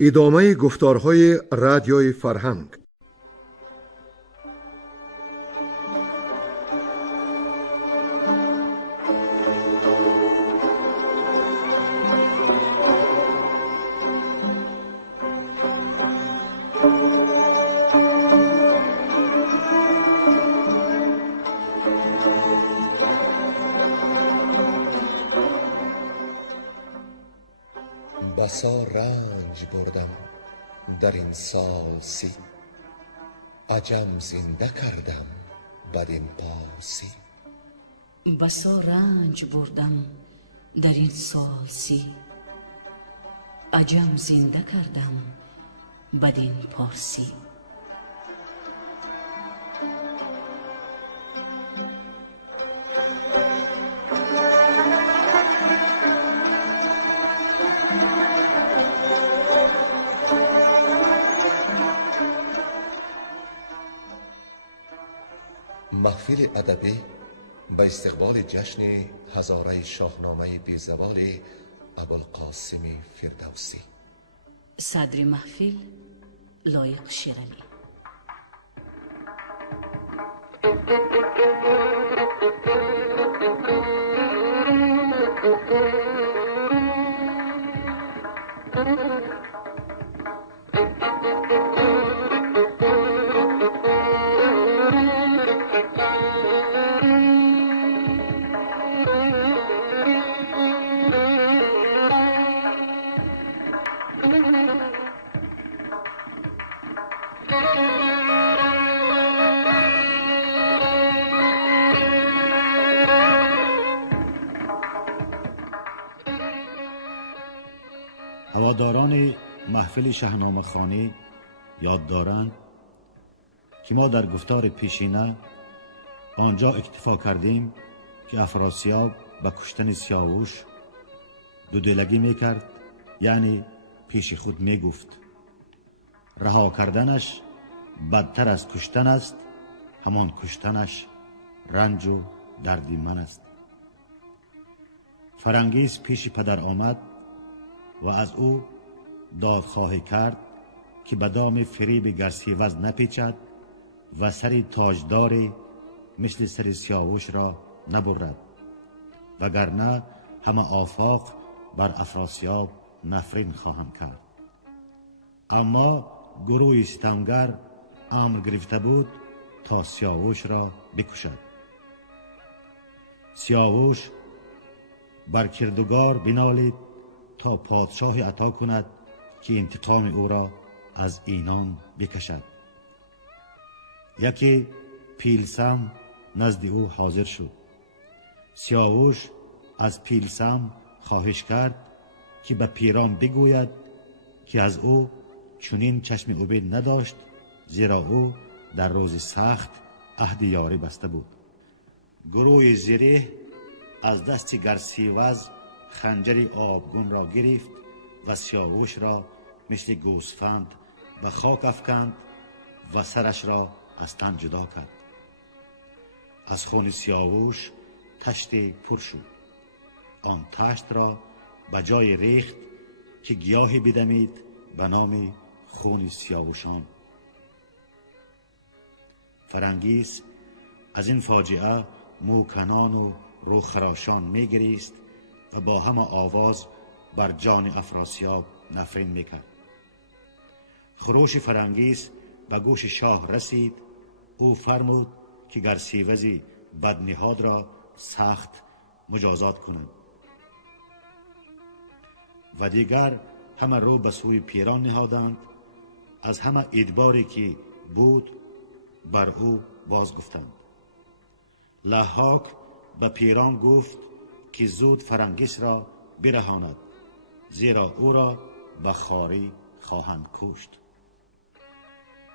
ادامه گفتارهای رادیوی فرهنگ. بسا رنج بردم در این سال سی، عجم زنده کردم بدین پارسی. بسا رنج بردم در این سال سی، عجم زنده کردم بدین پارسی. محفل ادبی به استقبال جشن هزاره شاهنامه بیزوال ابوالقاسم فردوسی. صدر محفل لایق شیرانی. هواداران محفل شاهنامه خوانی یاد دارند که ما در گفتار پیشینه آنجا اکتفا کردیم که افراسیاب به کشتن سیاوش دودلگی میکرد، یعنی پیش خود میگفت رها کردنش بدتر از کشتن است، همان کشتنش رنج و دردی من است. فرنگیس پیش پدر آمد و از او دادخواهی کرد که به دام فریب گرسیوز نپیچد و سر تاجداری مثل سر سیاوش را نبرد، وگرنه همه آفاق بر افراسیاب نفرین خواهند کرد. اما گروه ستمگر امر گرفته بود تا سیاوش را بکشد. سیاوش بر کردگار بنالید تا پادشاه عطا کند که انتقام او را از اینان بکشد. یکی پیلسم نزد او حاضر شد. سیاوش از پیلسم خواهش کرد که به پیران بگوید که از او چنین چشم امید نداشت، زیرا او در روز سخت عهد یاری بسته بود. گروه زره از دست گرسیوز خنجر آبگون را گرفت و سیاوش را مثل گوسفند به خاک افکند و سرش را از تن جدا کرد. از خون سیاوش تشت پر شد. آن تشت را به جای ریخت که گیاهی بدمید به نام خون سیاوشان. فرنگیس از این فاجعه موکنان و روخراشان میگریست و با همه آواز بر جان افراسیاب نفرین میکرد. خروش فرنگیس به گوش شاه رسید. او فرمود که گرسیوزی بدنهاد را سخت مجازات کنند و دیگر همه رو به سوی پیران نهادند. از همه ادباری که بود بر او باز گفتند. ضحاک به پیران گفت که زود فرنگیس را برهاند، زیرا او را به خواری خواهند کشت.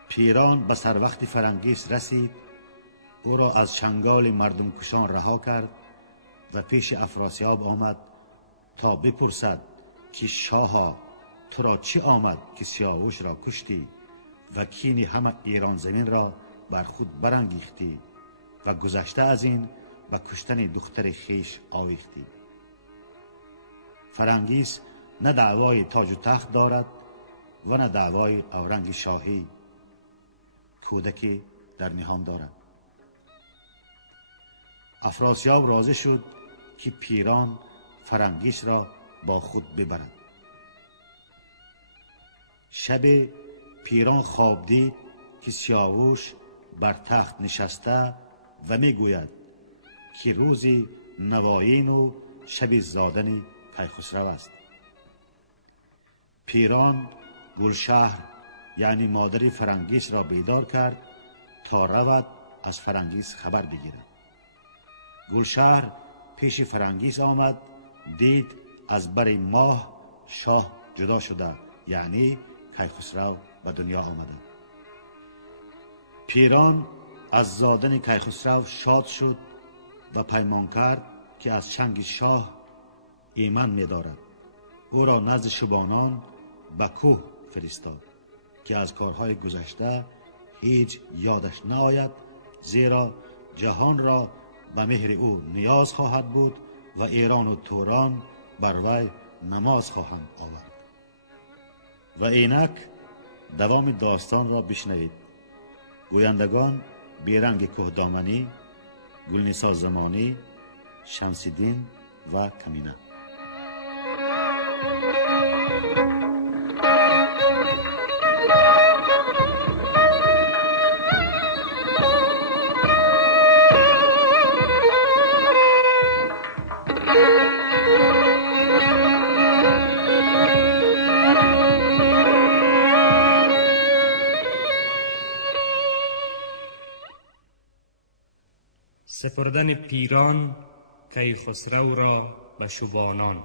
پیران به سر وقت فرنگیس رسید. او را از چنگال مردم کشان رها کرد و پیش افراسیاب آمد تا بپرسد که شاها تو را چی آمد که سیاوش را کشتی و کین همه ایران زمین را بر خود برانگیختی و گذشته از این به کشتن دختر خیش و نه دعوای اورنگ شاهی کودکی در نهان دارد. افراسیاب راضی شد که پیران فرنگیش را با خود ببرد. شب پیران خواب دید که سیاوش بر تخت نشسته و میگوید که روزی نوایین و شب زادن کیخسرو است. پیران گلشهر یعنی مادر فرنگیس را بیدار کرد تا رود از فرنگیس خبر بگیرد. گلشهر پیش فرنگیس آمد، دید از بر ماه شاه جدا شده، یعنی کیخسرو به دنیا آمده. پیران از زادن کیخسرو شاد شد و پیمان کرد که از چنگ شاه ایمن می دارد. او را نزد شبانان به کوه فرستاد که از کارهای گذشته هیچ یادش نآید، زیرا جهان را به مهر او نیاز خواهد بود و ایران و توران بر وی نماز خواهند آورد. و اینک دوام داستان را بشنوید. گویندگان بیرنگ کهدامنی، گلنسا زمانی، شمس‌الدین و کمینه. سپردن پیران کیخسرو را به شبانان.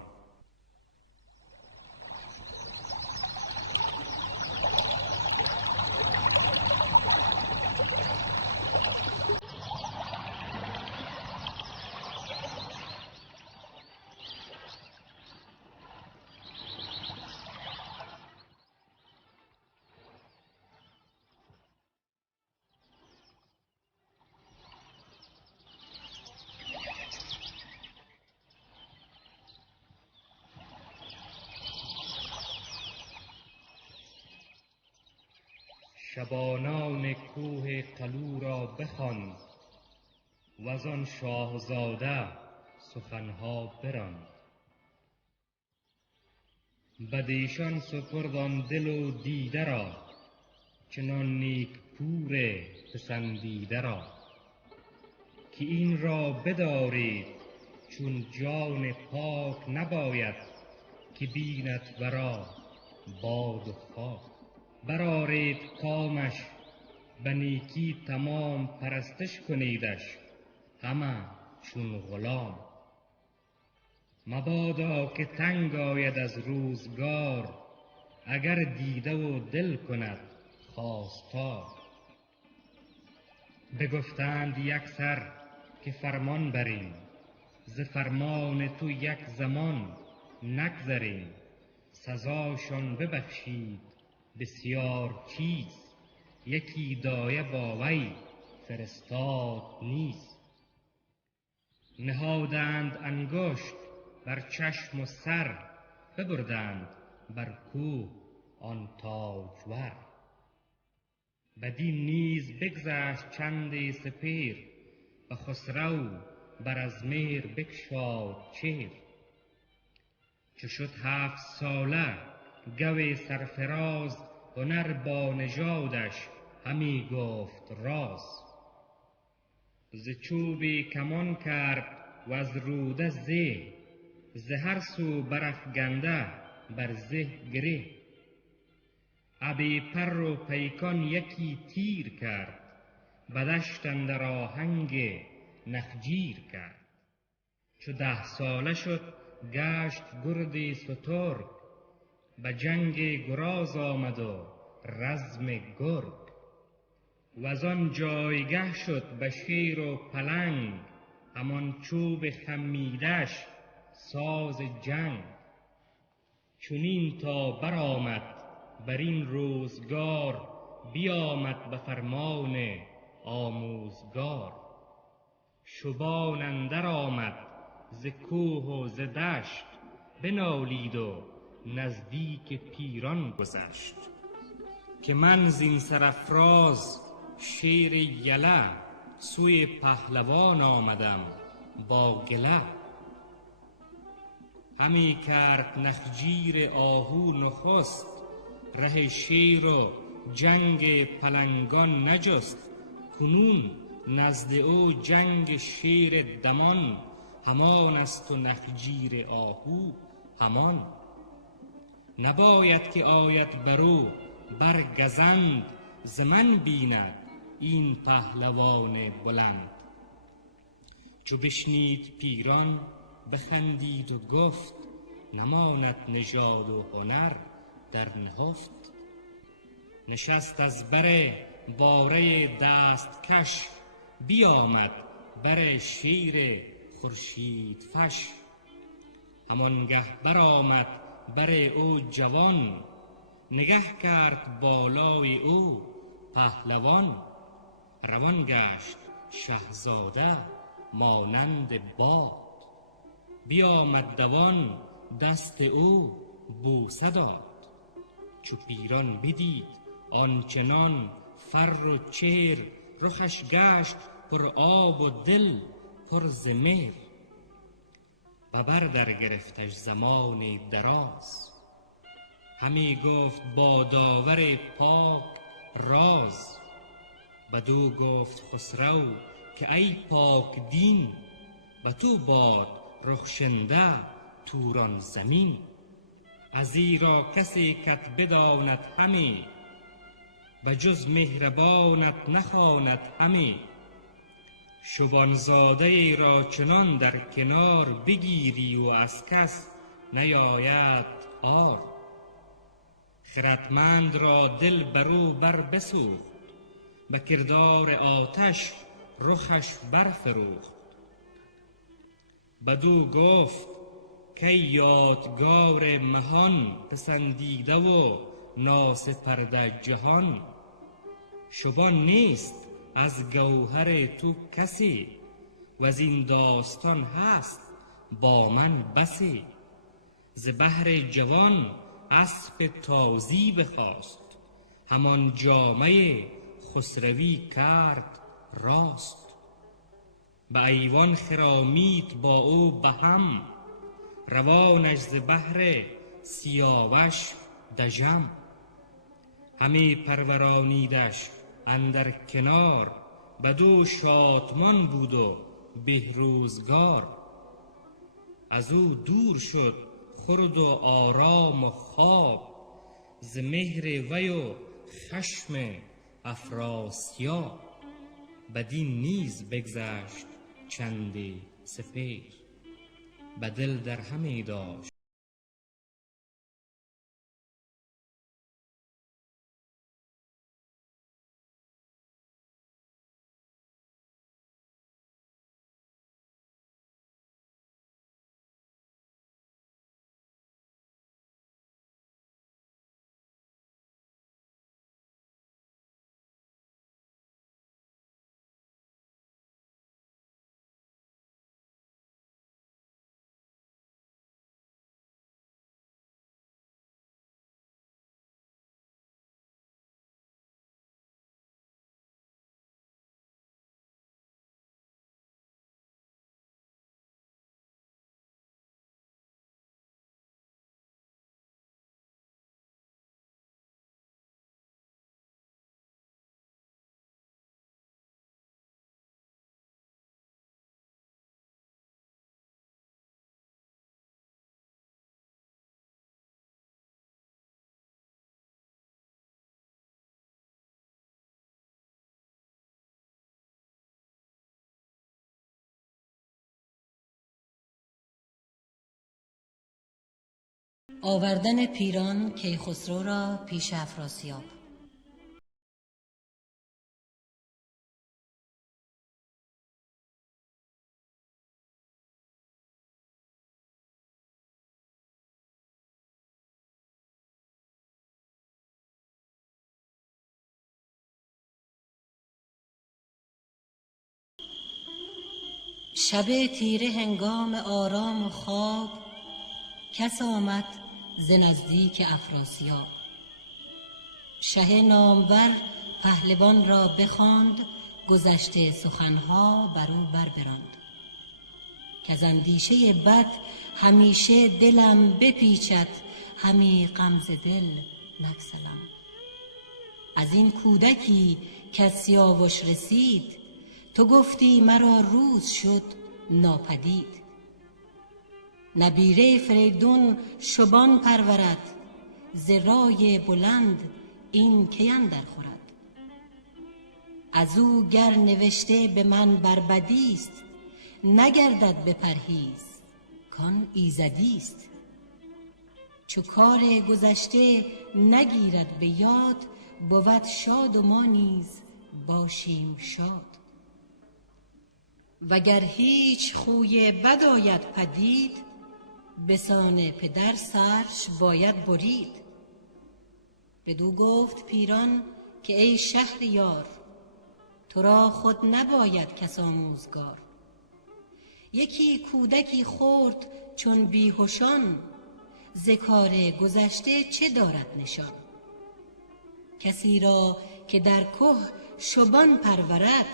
شبانان کوه قلو را بخوان و آن شاهزاده سخنها براند. بدیشان سپرد آن دل و دیده را، چنان نیک پور پسندیده را، که این را بدارید چون جان پاک نباید، که بیند ورا باد و خاک. برآرید کامش به نیکی تمام، پرستش کنیدش همه چون غلام. مبادا که تنگ آید از روزگار، اگر دیده و دل کند خواستار. بگفتند یک سر که فرمان بریم، ز فرمان تو یک زمان نگذریم. سزاشان ببخشید بسیار چیز، یکی دایه با وی فرستاد نیست. نهادند انگشت بر چشم و سر، ببردند بر کوه آن تاجور. بدین نیز بگذشت چندی سپیر، و خسرو بر از مهر بگشاد چهر. چو شد 7 ساله گو سرفراز، هنر با نژادش همی گفت راز. ز چوبی کمان کرد و از روده زه، ز هر سو برافگنده بر زه گره. ابی پر و پیکان یکی تیر کرد، به دشت اندر آهنگ نخجیر کرد. چو 10 ساله شد گشت گردی سترگ، به جنگ گراز آمد و رزم گرگ. و آن جایگه شد به شیر و پلنگ، همان چوب خمیدش ساز جنگ. چنین تا برآمد بر این روزگار، بیامد به فرمان آموزگار. شبان اندر آمد ز کوه و ز دشت، بنالید و نزدیک پیران گذشت. که من زین سرافراز شیر یله سوی پهلوان آمدم با گله. همی کرد نخجیر آهو نخست ره شیر و جنگ پلنگان نجست. کنون نزد او جنگ شیر دمان همان است و نخجیر آهو همان. نباید که آید برو برگزند ز من بیند این پهلوان بلند. چو بشنید پیران بخندید و گفت نماند نژاد و هنر در نهفت. نشست از بر باره دست کش بیامد بر شیر خورشید فش. همانگه برآمد بر او جوان نگه کرد بالای او پهلوان. روان گشت شهزاده مانند باد بیامد دوان دست او بوسه داد. چو پیران بدید آنچنان فر و چهر رخش گشت پر آب و دل پر ز مهر. و بر در گرفتش زمانی دراز همی گفت با داور پاک راز. بدو گفت خسرو که ای پاک دین و تو باد رخشنده توران زمین. ازیرا کسی کت بداند همی و جز مهربانت نخواند همی. شبانزاده ای را چنان در کنار بگیری و از کس نیاید عار. خردمند را دل برو بر بسوخت به کردار آتش رخش برفروخت. بدو گفت که یادگار مهان پسندیده و ناسپرده جهان. شبان نیست از گوهر تو کسی وز این داستان هست با من بسی. ز بهر جوان اسپ تازی بخواست همان جامه خسروی کرد راست. به ایوان خرامید با او به هم روانش ز بهر سیاوش دژم. همی پرورانیدش اندر کنار بدو شادمان بود و بهروزگار. از او دور شد خورد و آرام و خواب ز مهر وی و خشم افراسیاب. بدین نیز بگذشت چندی سپیر به دل در همی داشت. آوردن پیران کیخسرو را پیش افراسیاب. شب تیره هنگام آرام و خواب کس آمد ز نزدیک افراسیاب. شه نامور پهلوان را بخواند، گذشته سخنها بر او بربراند. کز اندیشه بد همیشه دلم بپیچد، همی غم ز دل نگسلم. از این کودکی که سیاوش رسید، تو گفتی مرا روز شد ناپدید. نبیره فریدون شبان پرورد، ز رای بلند این کی اندر خورد. از او گر نوشته به من بر بدیست، نگردد به پرهیز کان ایزدیست. چو کار گذشته نگیرد به یاد، بود شاد و ما نیز باشیم شاد. وگر هیچ خوی بد آید پدید، بسان پدر سرش باید برید. بدو گفت پیران که ای شهریار، تو را خود نباید کس آموزگار. یکی کودکی خرد چون بیهوشان، ز کار گذشته چه دارد نشان. کسی را که در که شبان پرورد،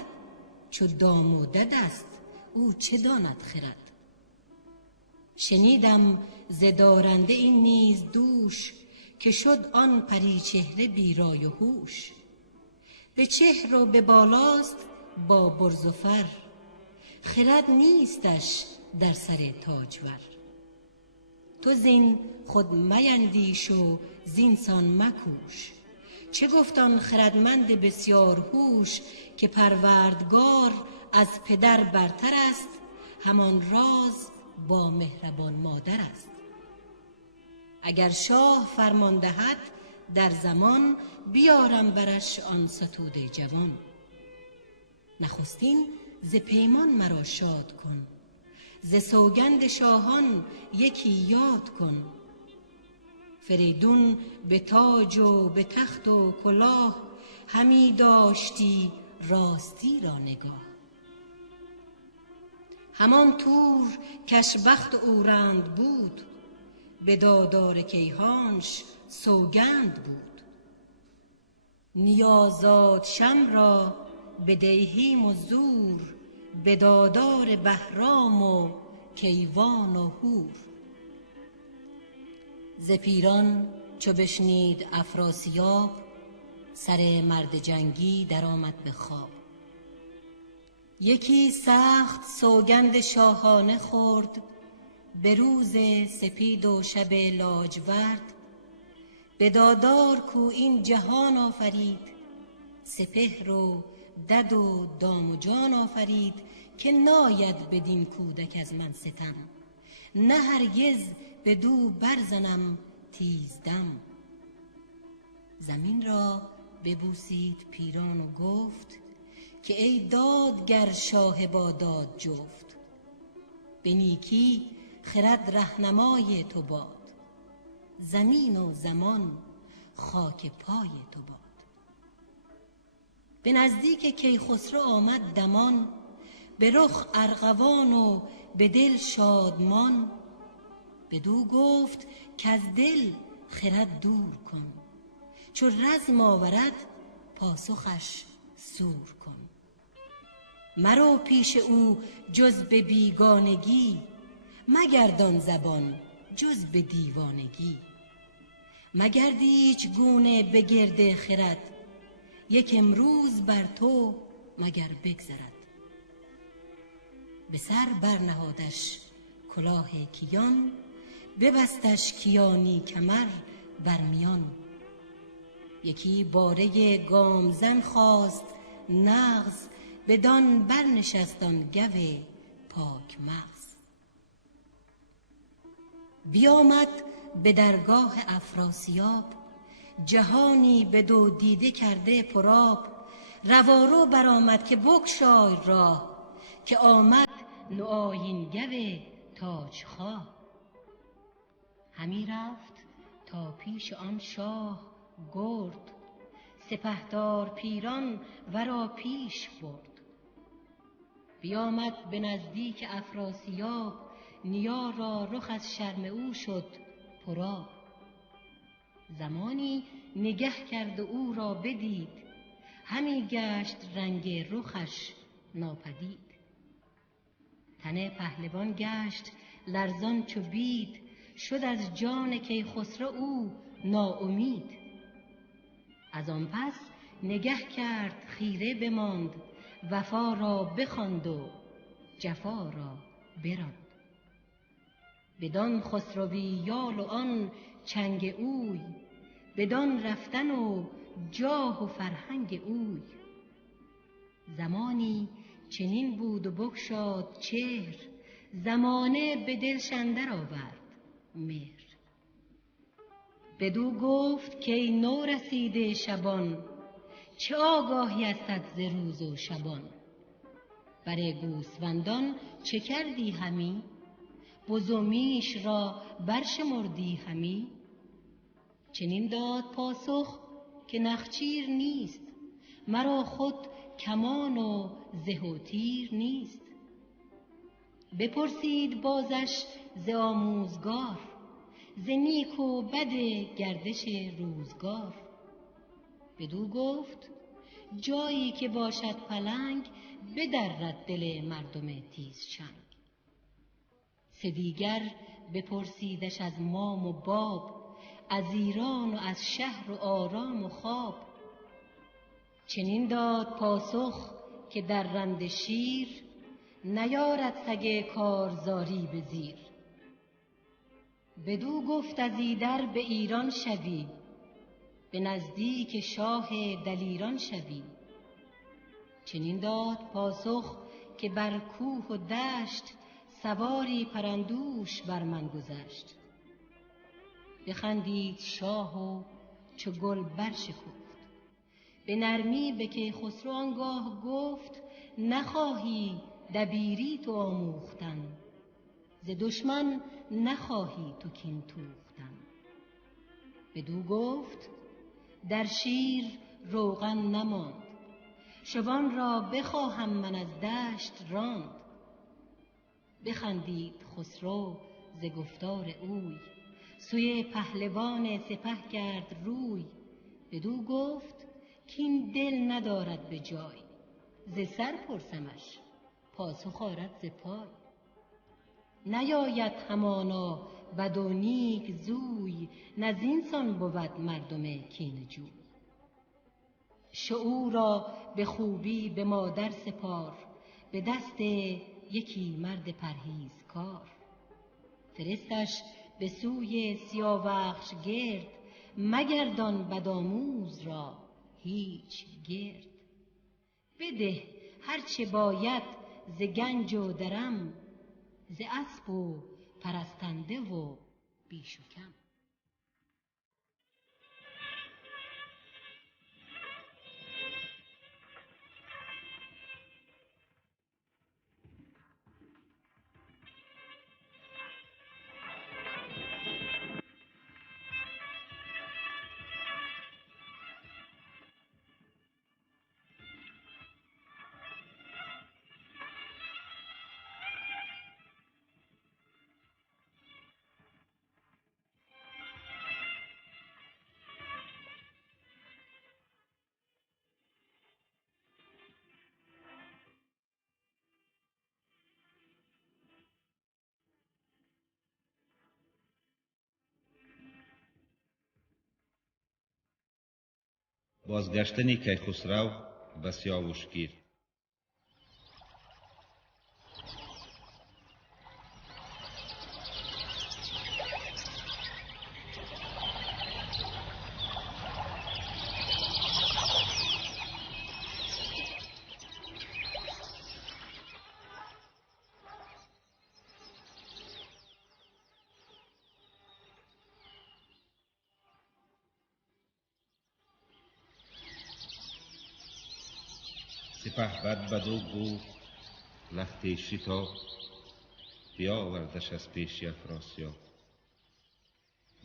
چو دام و دد است او چه داند خرد. شنیدم ز دارنده این نیز دوش، که شد آن پری چهره بی رای و هوش. به چهر و به بالاست با برز و فر، خرد نیستش در سر تاجور. تو زین خود میندیش و زینسان مکوش. چه گفت آن خردمند بسیار هوش، که پروردگار از پدر برتر است، همان راز با مهربان مادر است. اگر شاه فرمان دهد در زمان، بیارم برش آن ستوده جوان. نخستین ز پیمان مرا شاد کن، ز سوگند شاهان یکی یاد کن. فریدون به تاج و به تخت و کلاه، همی داشتی راستی را نگاه. همان تور کش بخت اورند بود، به دادار کیهانش سوگند بود. نیازاد شم را به دیهیم و زور، به دادار بهرام و کیوان و هور. ز پیران چو بشنید افراسیاب، سر مرد جنگی در آمد به خواب. یکی سخت سوگند شاهانه خورد، به روز سپید و شب لاجورد. به دادار کو این جهان آفرید، سپهر و دد و دام و جان آفرید. که ناید بدین کودک از من ستم، نه هرگز بدو برزنم تیزدم. زمین را ببوسید پیران و گفت، که ای دادگر شاه با داد جفت. به نیکی خرد رهنمای تو باد، زمین و زمان خاک پای تو باد. به نزدیک کیخسرو آمد دمان، به رخ ارغوان و به دل شادمان. بدو گفت کز دل خرد دور کن، چو رزم آورد پاسخش سور کن. مرو پیش او جز به بیگانگی، مگردان زبان جز به دیوانگی. مگرد هیچ گونه به گرد خرد، یک امروز بر تو مگر بگذرد. به سر برنهادش کلاه کیان، ببستش کیانی کمر بر میان. یکی باره گامزن خواست نغز، بدان برنشست آن گو پاک مغز. بیامد به درگاه افراسیاب، جهانی به دو دیده کرده پرآب. روارو برآمد که بگشای راه، که آمد نوآیین گو تاج خواه. همی رفت تا پیش آن شاه گرد، سپهدار پیران ورا پیش برد. بیامد به نزدیک افراسیاب، نیا را رخ از شرم او شد پرآب. زمانی نگه کرد و او را بدید، همی گشت رنگ رخش ناپدید. تن پهلوان گشت لرزان چو بید، شد از جان کیخسرو او ناامید. از آن پس نگه کرد خیره بماند، وفا را بخواند و جفا را براند. بدان خسروی یال و آن چنگ اوی، بدان رفتن و جاه و فرهنگ اوی. زمانی چنین بود و بگشاد چهر، زمانه به دلش اندر آورد مهر. بدو گفت که ای نو رسیده شبان، چه آگاهی استت ز روز و شبان؟ بر گوسفندان چه کردی همی؟ بز و میش را برشمردی همی؟ چنین داد پاسخ که نخچیر نیست، مرا خود کمان و زه و تیر نیست. بپرسید بازش ز آموزگار، ز نیک و بد گردش روزگار. بدو گفت جایی که باشد پلنگ، بدرد دل مردم تیزچنگ. سه دیگر بپرسیدش از مام و باب، از ایران و از شهر و آرام و خواب. چنین داد پاسخ که درنده شیر، نیارد سگ کارزاری به زیر. بدو گفت از ایدر به ایران شوی، به نزدیک شاه دلیران شوی. چنین داد پاسخ که بر کوه و دشت، سواری پرندوش بر من گذشت. بخندید شاه و چو گل برشکفت، به نرمی به کیخسرو آنگاه گفت نخواهی دبیری تو آموختن، ز دشمن نخواهی تو کین توختن. بدو گفت در شیر روغن نماند، شبان را بخواهم من از دشت راند. بخندید خسرو ز گفتار اوی، سوی پهلوان سپه کرد روی. بدو گفت کین دل ندارد به جای، ز سر پرسمش پاسخ آرد ز پای. نیاید همانا بد و نیک زوی، نه زینسان بود مردم کینه جوی. شعور را به خوبی به مادر سپار، به دست یکی مرد پرهیزکار. فرستش به سوی سیاوخش گرد، مگردان بدآموز را هیچ گرد. بده هرچه باید ز گنج و درم، ز اسب و پرستنده و بیش و کم. بازگشتن کیخسرو به سیاوشگیر. سپهبد بدو گفت لخت شتاب، بیاوردش از پیش افراسیاب.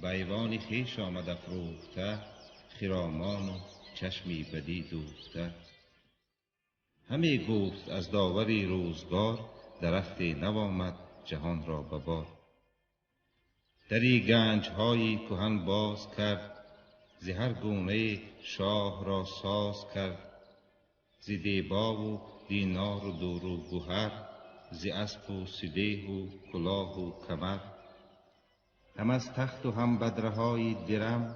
به ایوان خویش آمد افروخته، خرامان و چشمی بدی دوخته. همی گفت از داوری روزگار، درخت نو آمد جهان را به بار. دری گنج های کهن باز کرد، ز هر گونه شاه را ساز کرد. ز دیبا و دینار و دور و گوهر، ز اسپ و سیده و کلاه و کمر. هم از تخت و هم بدرهای درم،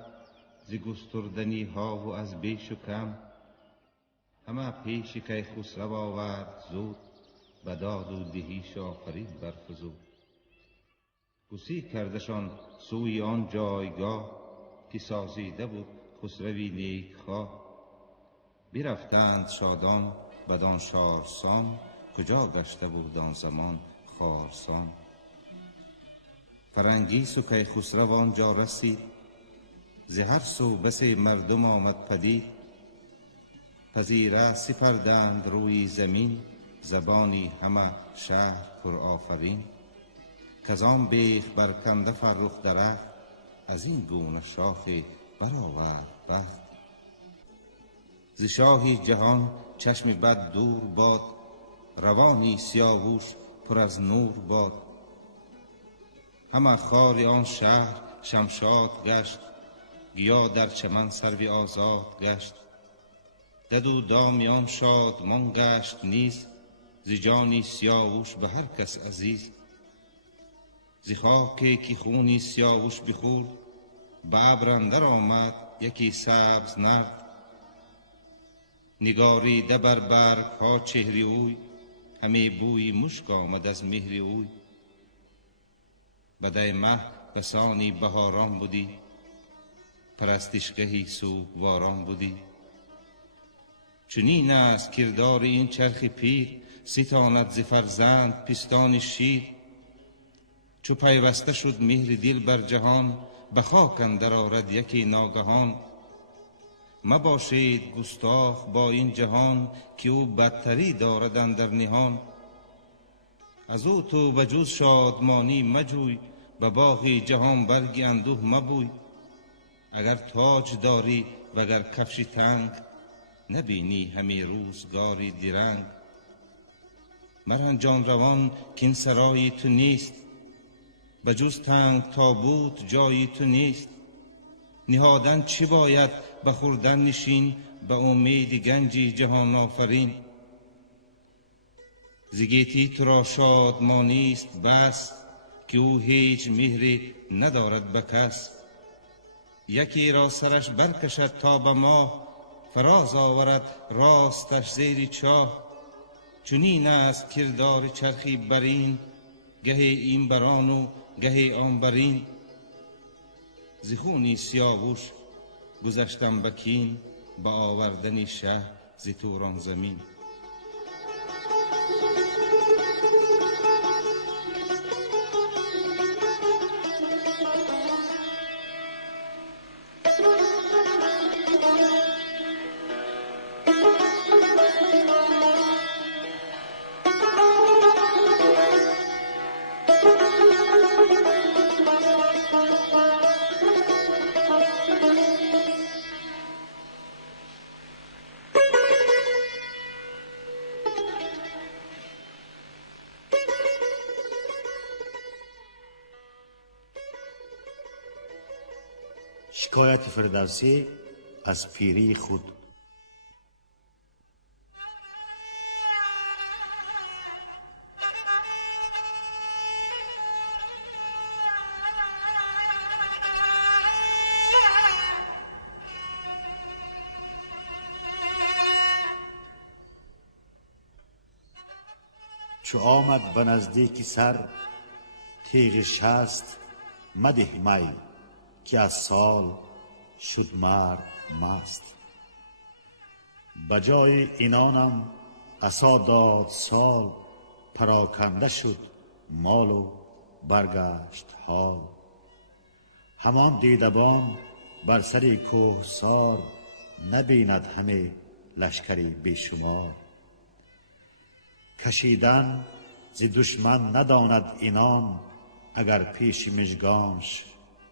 ز گستردنی ها و از بیش و کم. همه پیش کیخسرو آورد زود، بداد و دهیش آفرین برفزود. گسی کردشان سوی آن جایگاه، که سازیده بود خسروی نیک خواه. برفتند شادان بدان شارسان، کجا گشته بود آن زمان خارسان. فرنگیس و کیخسرو آنجا رسید، ز هر سو بس مردم آمد پدید. پذیره سپردند روی زمین، زبانی همه شهر پر آفرین. کزان بیخ برکنده فرخ درخت، از این گونه شاخ برآورد بخت. ز شاهی جهان چشم بد دور باد، روانی سیاووش پر از نور باد. همه خار آن شهر شمشاد گشت، گیا در چمن سرو آزاد گشت. دد و دام آن شادمان گشت نیز، ز جانی سیاووش به هر کس عزیز. ز خاکی که خونی سیاووش بخورد، به ابر اندر آمد یکی سبز نرد. نگاریده بر برگ ها چهره اوی، همی بوی مشک آمد از مهر اوی. بدای مه بسانی بهاران بودی، پرستشگهی سوگواران بودی. چنین است کردار این چرخ پیر، ستاند ز فرزند پستان شیر. چو پیوسته شد مهر دل بر جهان، به خاک اندر آرد یکی ناگهان. مباشید گستاخ با این جهان، که او بدتری دارد اندر نهان. از او تو به جز شادمانی مجوی، به باغ جهان برگ اندوه مبوی. اگر تاج داری وگر کفش تنگ، نبینی همی روزگاری درنگ. مرنجان روان کین سرای تو نیست، به جز تنگ تابوت جای تو نیست. نهادن چی باید به خوردن نشین، به امید گنجی جهان آفرین. ز گیتی تو را شادمانی است بس، که او هیچ مهری ندارد به کس. یکی را سرش برکشد تا به ماه، فراز آورد راستش زیر چاه. چنین است کردار چرخی برین، گه این بران و گه آن برین. ز خونی سیاووش گذشتم به کین، به آوردن شه ز توران زمین. شکایت فردوسی از پیری خود. چو آمد به نزدیک سر تیغ شست، مده می که از سال شد مرد مست. بجای اینانم عصا داد سال، پراکنده شد مال و برگشت حال. همان دیدبان بر سر کوهسار، نبیند همه لشکری بیشمار. کشیدن ز دشمن نداند اینان، اگر پیش مژگانش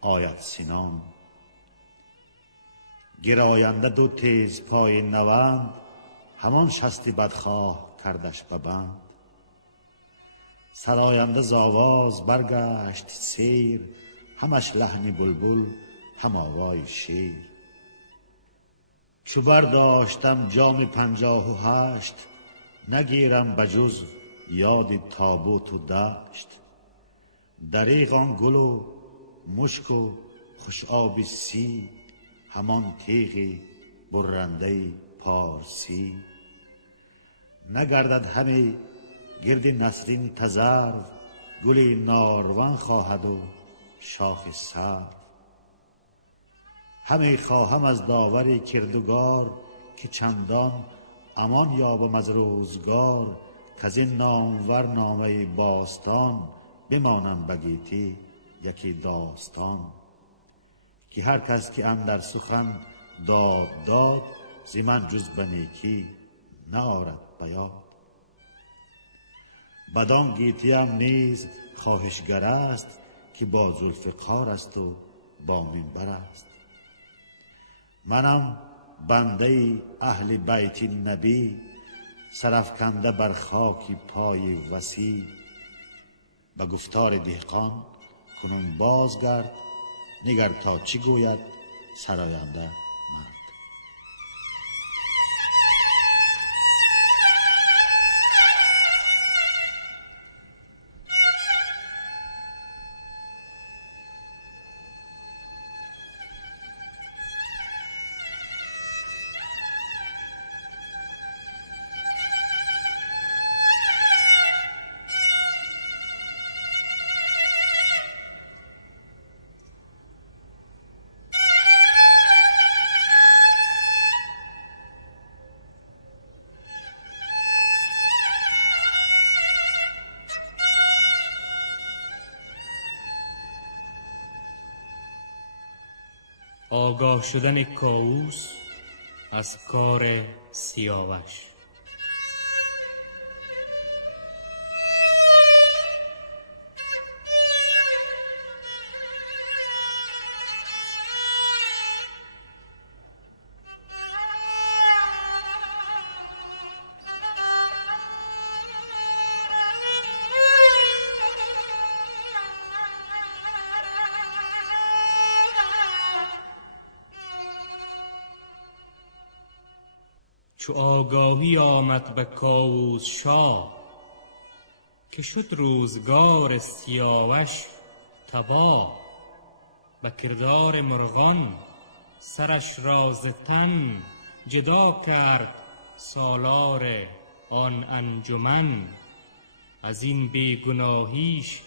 آید سنان. گراینده دو تیز پای نوند، همان شست بدخواه کردش به بند. سراینده ز آواز برگشت سیر، همش لحن بلبل هم آوای شیر. چو برداشتم جام 58 نگیرم بجز یاد تابوت و دشت. دریغ آن گل و مشک و خوش آب سی، همان تیغ برنده پارسی. نگردد همه گرد نسرین تذرو، گل نارون خواهد و شاخ سرو. همه خواهم از داور کردگار، که چندان امان یابم از روزگار. کز این نامور نامه باستان، بمانم بگیتی یکی داستان. که هر کس که اندر سخن داد داد، ز من جز به نیکی نآرد به یاد. بدان گیتیم نیز خواهشگر است، که با ذوالفقار است و با منبر است. منم بنده اهل بیت نبی، سرافکنده بر خاکی پای وصی. به گفتار دهقان کنون بازگرد، نگر تا چی گوید سراینده مرد. آگاه شدن کاووس از کار سیاوش. چو آگاهی آمد به کاووس شاه، که شد روزگار سیاوش تباه. به کردار مرغان سرش را ز تن، جدا کرد سالار آن انجمن. از این بیگناهیش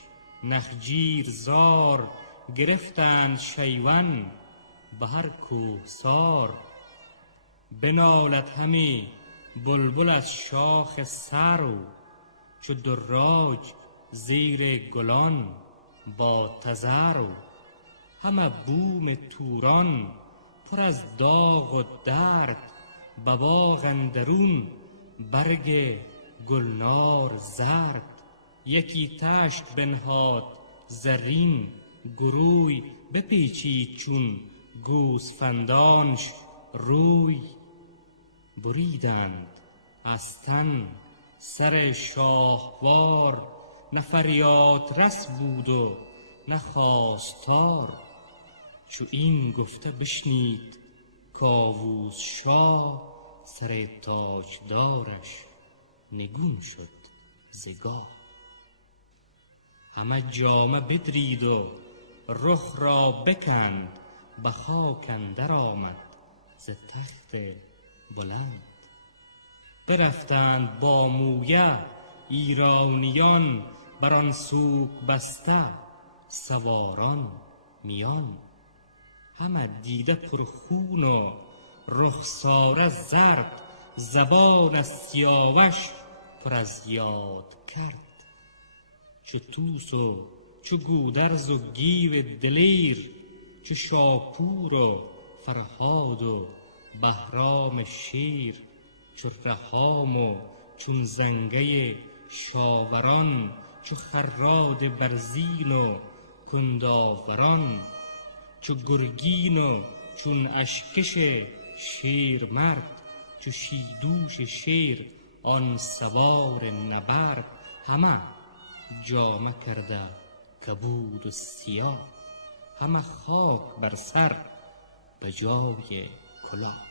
نخجیر زار، گرفتند شیون به هر کوهسار. بنالد همی بلبل از شاخ سرو، چو دراج زیر گلان با تذرو. همه بوم توران پر از داغ و درد، به باغ اندرون برگ گلنار زرد. یکی تشت بنهاد زرین، گروی بپیچید چون گوسفندانش روی. بریدند از تن سر شاهوار، نه فریاد رس بود و نه خواستار. چو این گفته بشنید کاووس شاه، سر تاجدارش نگون شد ز گاه. همه جامه بدرید و رخ را بکند، به خاک اندر آمد ز تخت بلند. برفتند با مویه ایرانیان، بر آن سوک بسته سواران میان. همه دیده پرخون و رخساره زرد، زبان از سیاوش پر از یاد کرد. چو طوس و چو گودرز و گیو دلیر، چو شاپور و فرهاد و بهرام شیر. چو رهام و چون زنگه شاوران، چو خراد برزین و کنداوران. چو گرگین و چون اشکش شیر مرد، چو شیدوش شیر آن سوار نبرد. همه جامه کرده کبود و سیاه، همه خاک بر سر به جای کلاه.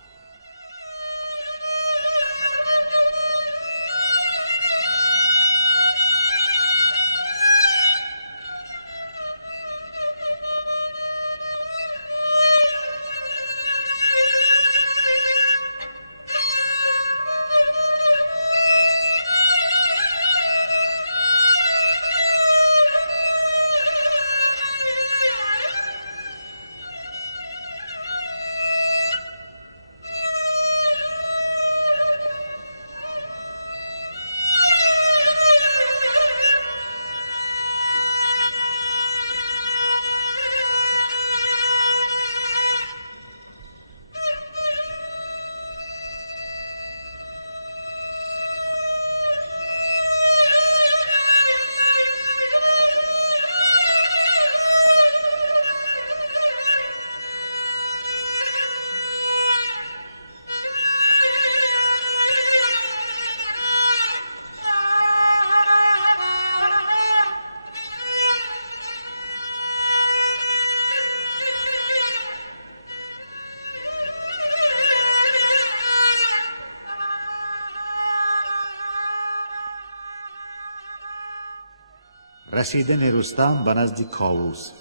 رسیدن رستم به نزد کاووس.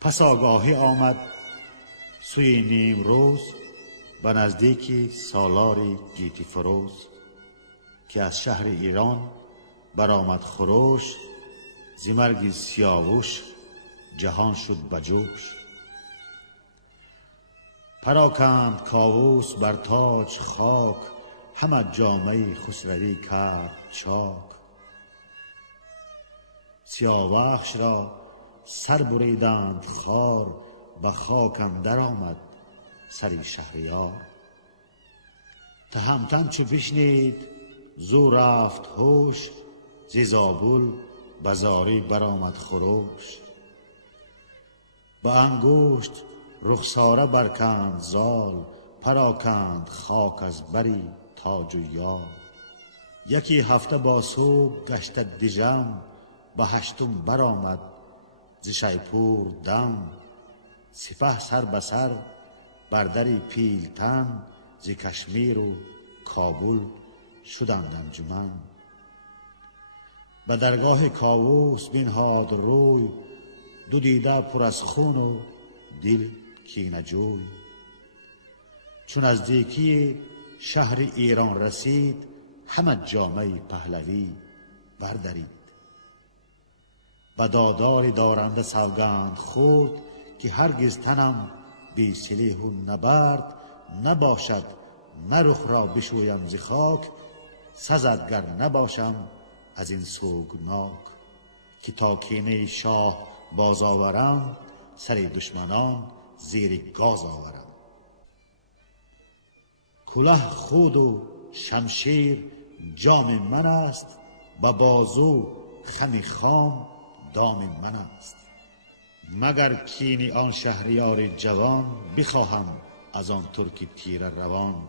پس آگاهی آمد سوی نیمروز به نزدیک سالار گیتی فروز، که از شهر ایران برآمد خروش. ز مرگ سیاوش جهان شد بجوش. پراکند کاووس بر تاج خاک، همه جامه خسروی کرد چاک. سیاوخش را سر بریدند خار، به خاک اندر آمد سر شهریار. تهمتن چو بشنید زو رفت هوش، ز زابل به زاری برآمد خروش. به انگشت رخساره برکند زال، پراکند خاک از بری تاج و یال. یکی هفته با صبح گشته دژم، به هشتم برآمد ز شیپور دم. سپه سر به سر بر دری پیلتن، ز کشمیر و کابل شدند انجمن. به درگاه کاووس بنهاد روی، دو دیده پر از خون و دل کینه جوی. چون نزدیکی شهر ایران رسید، همه جامه پهلوی بردرید. به دادار دارنده سوگند خورد، که هرگز تنم بی سلیح و نبرد نباشد. نه رخ را بشویم ز خاک، سزد گر نباشم از این سوگناک. که تا کینه شاه باز آورم، سر دشمنان زیر گاز آورم. کله خود و شمشیر جام من است، به بازو خم خام دام من است. مگر کین آن شهریار جوان، بخواهم از آن ترک تیر روان.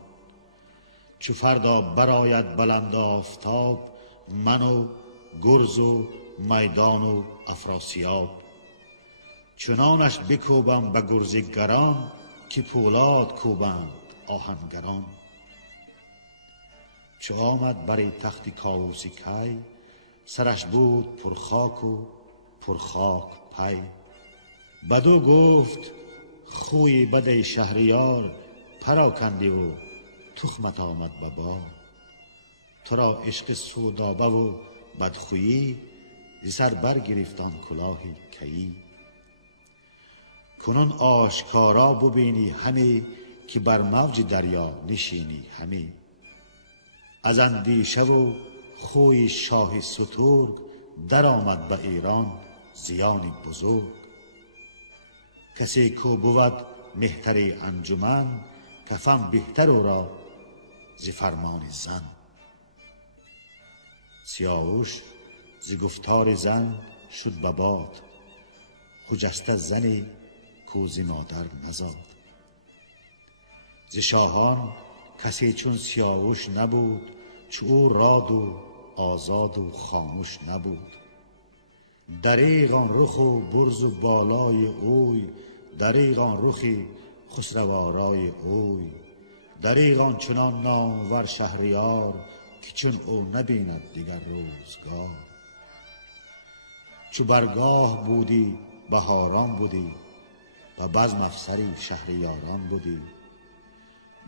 چو فردا برآید بلند آفتاب، من و گرز و میدان و افراسیاب. چنانش بکوبم به گرز گران، که پولاد کوبند آهنگران. چو آمد بر تخت کاووس کی، سرش بود پرخاک و پرخاک پی. بدو گفت خوی بد شهریار، پراکندی و تخمت آمد به بار. تو را عشق سودابه و بدخویی، ز سر برگرفتان کلاه کیی. کنون آشکارا ببینی همی، که بر موج دریا نشینی همی. از اندیشه و خوی شاه سترگ، در آمد به ایران زیانی بزرگ. کسی کو بود مهتری انجمن، کفم بهتر او را ز فرمان زن. سیاوش ز گفتار زن شد به باد، خجسته زنی کو ز مادر نزاد. ز شاهان کسی چون سیاوش نبود، چو او راد و آزاد و خاموش نبود. دریغ آن رخ و برز و بالای اوی، دریغ آن رخی خسروآرای اوی. دریغ آن چنان نامور شهریار، که چون او نبیند دیگر روزگار. چو برگاه بودی بهاران بودی، و بزم افسری شهریاران بودی.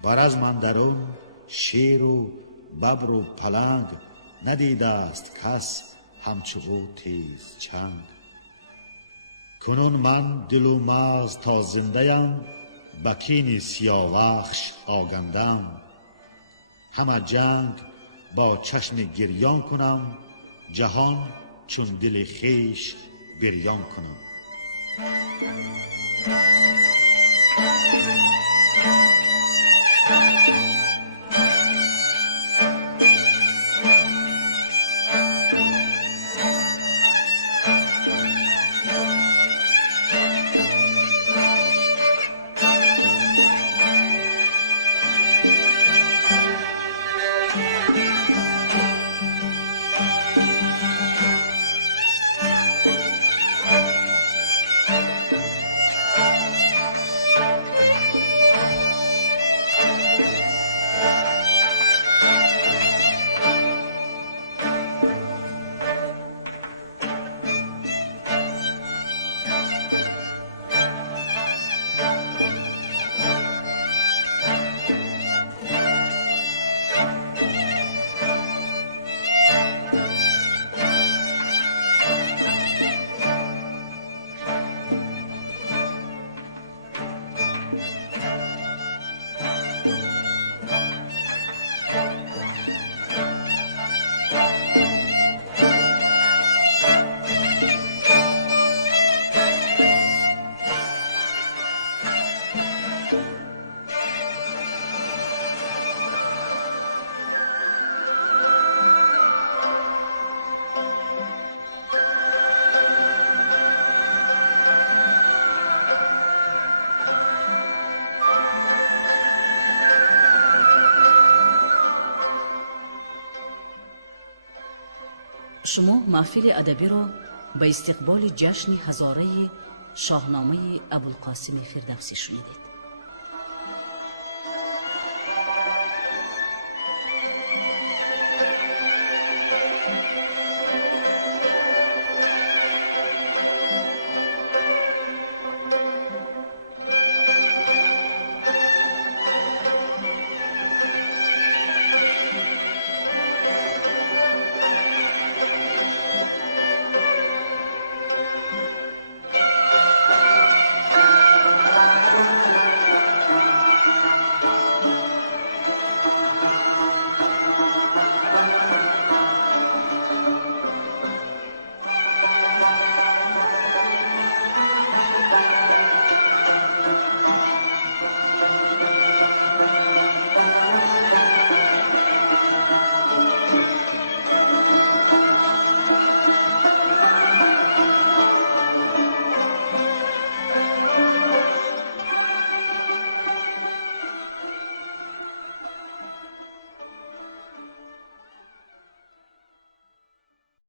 بر از اندرون شیر و ببر و پلنگ، ندیده است کس همچو او تیز چنگ. کنون من دل و مغز تا زنده ام، به کین سیاوخش آگندم. همه جنگ با چشم گریان کنم، جهان چون دل خویش بریان کنم. شما محفل ادبی را به استقبال جشن هزاره شاهنامه ابوالقاسم فردوسی شنیدید.